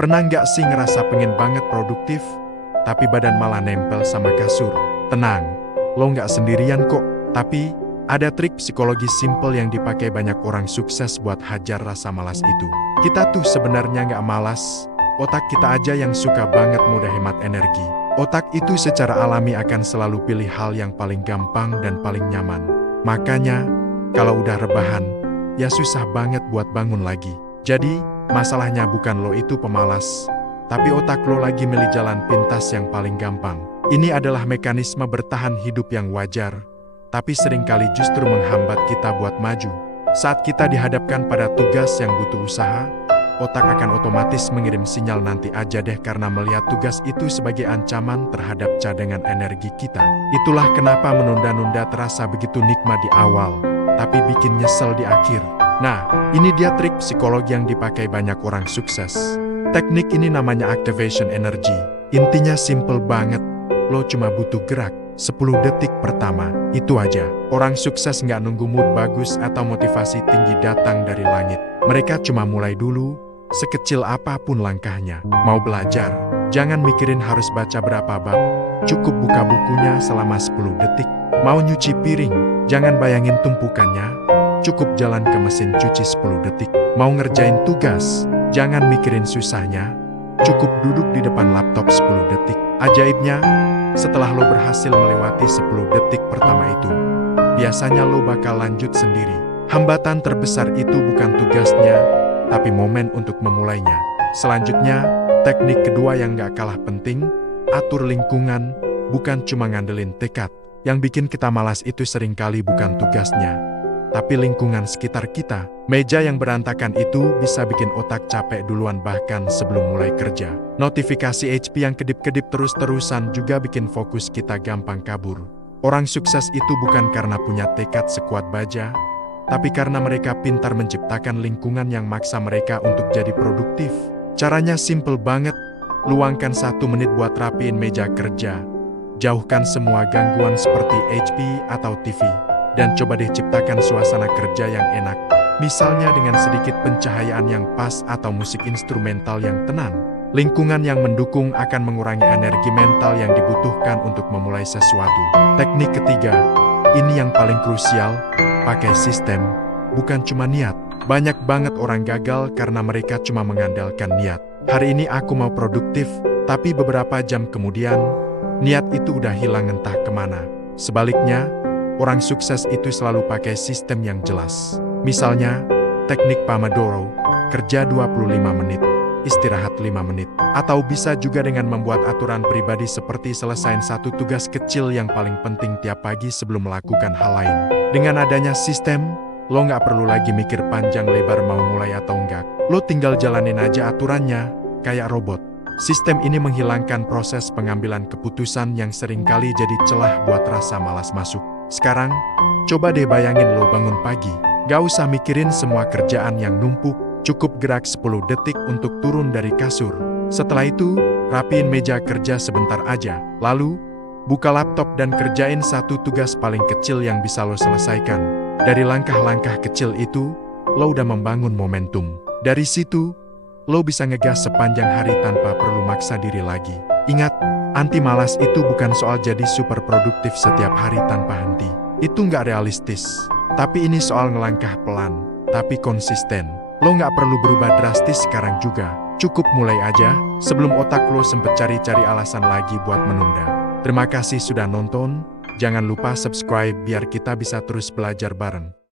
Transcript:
Pernah nggak sih ngerasa pengen banget produktif, tapi badan malah nempel sama kasur? Tenang, lo nggak sendirian kok. Tapi, ada trik psikologi simple yang dipakai banyak orang sukses buat hajar rasa malas itu. Kita tuh sebenarnya nggak malas, otak kita aja yang suka banget mudah hemat energi. Otak itu secara alami akan selalu pilih hal yang paling gampang dan paling nyaman. Makanya, kalau udah rebahan, ya susah banget buat bangun lagi. Jadi, masalahnya bukan lo itu pemalas, tapi otak lo lagi milih jalan pintas yang paling gampang. Ini adalah mekanisme bertahan hidup yang wajar, tapi seringkali justru menghambat kita buat maju. Saat kita dihadapkan pada tugas yang butuh usaha, otak akan otomatis mengirim sinyal nanti aja deh karena melihat tugas itu sebagai ancaman terhadap cadangan energi kita. Itulah kenapa menunda-nunda terasa begitu nikmat di awal, tapi bikin nyesel di akhir. Nah, ini dia trik psikologi yang dipakai banyak orang sukses. Teknik ini namanya activation energy. Intinya simple banget, lo cuma butuh gerak 10 detik pertama, itu aja. Orang sukses nggak nunggu mood bagus atau motivasi tinggi datang dari langit. Mereka cuma mulai dulu, sekecil apapun langkahnya. Mau belajar, jangan mikirin harus baca berapa bab, cukup buka bukunya selama 10 detik. Mau nyuci piring, jangan bayangin tumpukannya, cukup jalan ke mesin cuci 10 detik. Mau ngerjain tugas, jangan mikirin susahnya, cukup duduk di depan laptop 10 detik. Ajaibnya, setelah lo berhasil melewati 10 detik pertama itu, biasanya lo bakal lanjut sendiri. Hambatan terbesar itu bukan tugasnya, tapi momen untuk memulainya. Selanjutnya, teknik kedua yang gak kalah penting, atur lingkungan, bukan cuma ngandelin tekad. Yang bikin kita malas itu seringkali bukan tugasnya, tapi lingkungan sekitar kita. Meja yang berantakan itu bisa bikin otak capek duluan bahkan sebelum mulai kerja. Notifikasi HP yang kedip-kedip terus-terusan juga bikin fokus kita gampang kabur. Orang sukses itu bukan karena punya tekad sekuat baja, tapi karena mereka pintar menciptakan lingkungan yang maksa mereka untuk jadi produktif. Caranya simple banget, luangkan 1 menit buat rapiin meja kerja. Jauhkan semua gangguan seperti HP atau TV. Dan coba deh ciptakan suasana kerja yang enak. Misalnya dengan sedikit pencahayaan yang pas atau musik instrumental yang tenang. Lingkungan yang mendukung akan mengurangi energi mental yang dibutuhkan untuk memulai sesuatu. Teknik ketiga, ini yang paling krusial, pakai sistem, bukan cuma niat. Banyak banget orang gagal karena mereka cuma mengandalkan niat. Hari ini aku mau produktif, tapi beberapa jam kemudian, niat itu udah hilang entah kemana. Sebaliknya, orang sukses itu selalu pakai sistem yang jelas. Misalnya, teknik Pomodoro, kerja 25 menit, istirahat 5 menit. Atau bisa juga dengan membuat aturan pribadi seperti selesaiin 1 tugas kecil yang paling penting tiap pagi sebelum melakukan hal lain. Dengan adanya sistem, lo nggak perlu lagi mikir panjang lebar mau mulai atau enggak. Lo tinggal jalanin aja aturannya, kayak robot. Sistem ini menghilangkan proses pengambilan keputusan yang seringkali jadi celah buat rasa malas masuk. Sekarang, coba deh bayangin lo bangun pagi. Gak usah mikirin semua kerjaan yang numpuk, cukup gerak 10 detik untuk turun dari kasur. Setelah itu, rapiin meja kerja sebentar aja. Lalu, buka laptop dan kerjain 1 tugas paling kecil yang bisa lo selesaikan. Dari langkah-langkah kecil itu, lo udah membangun momentum. Dari situ, lo bisa ngegas sepanjang hari tanpa perlu maksa diri lagi. Ingat, anti malas itu bukan soal jadi super produktif setiap hari tanpa henti. Itu nggak realistis. Tapi ini soal ngelangkah pelan, tapi konsisten. Lo nggak perlu berubah drastis sekarang juga. Cukup mulai aja, sebelum otak lo sempet cari-cari alasan lagi buat menunda. Terima kasih sudah nonton. Jangan lupa subscribe biar kita bisa terus belajar bareng.